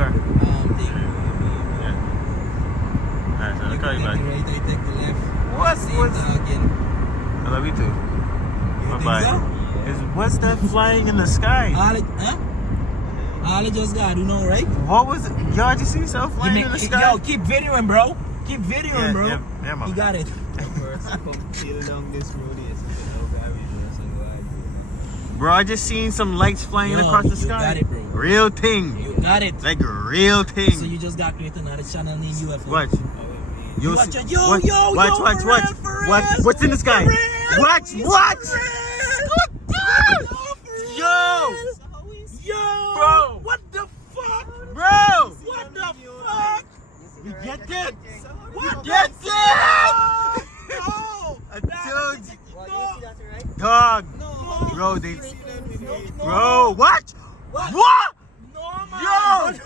car. Thing. Yeah. Alright, so I'll call you back. Take the right, I take the left. What's Again. I love you too. You Bye think bye. so? What's that flying in the sky? All it just got, you know, right? What was it? Y'all just see something flying in the sky? Yo, keep videoing, bro. Keep videoing, bro. Yeah, man. You got it. Bro, I just seen some lights flying Yo, across the you sky. got it, bro. Real thing. You got it. Like real thing. So you just got created another channel named UFO. Watch. Yo, Watch, for watch. real, for Watch. real, What's in the sky? for real. Watch. It's Watch. for real. Yo. Yo. Bro. What the fuck? Bro. What the fuck? We get it. What Get the it. No. I told you. No. Dog. No. Bro, they. Bro, watch. What? No, man. Yo.